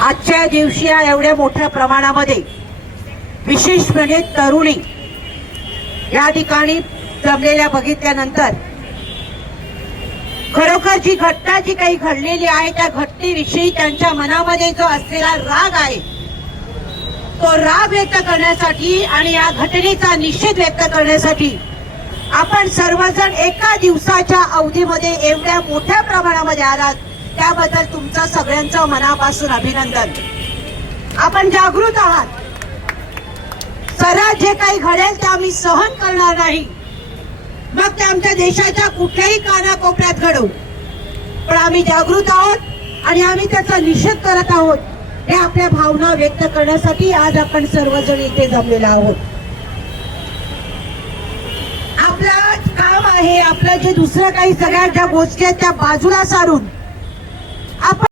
आजच्या दिवशी एवढ्या मोठ्या प्रमाणामध्ये विशेष म्हणजे तरुणी या ठिकाणी जमलेल्या बघितल्यानंतर खरोखर जी घटना जी काही घडलेली आहे त्या घटनेविषयी त्यांच्या मनामध्ये जो असलेला राग आहे तो राग व्यक्त करण्यासाठी आणि या घटनेचा निषेध व्यक्त करण्यासाठी आपण सर्वजण एका दिवसाच्या अवधीमध्ये एवढ्या मोठ्या प्रमाणामध्ये आलात त्याबद्दल तुमचं सगळ्यांचं मनापासून अभिनंदन। आपण जागृत आहात, सरळ जे काही घडेल ते आम्ही सहन करणार नाही, मग ते आमच्या देशाच्या कुठल्याही कानाकोपऱ्यात घडो, पण आम्ही जागृत आहोत आणि आम्ही त्याचा निषेध करत आहोत। हे आपल्या भावना व्यक्त करण्यासाठी आज आपण सर्वजण इथे जमलेलो आहोत। आपलं काम आहे, आपलं जे दुसरं काही सगळ्या ज्या गोष्टी आहेत त्या बाजूला सारून आपण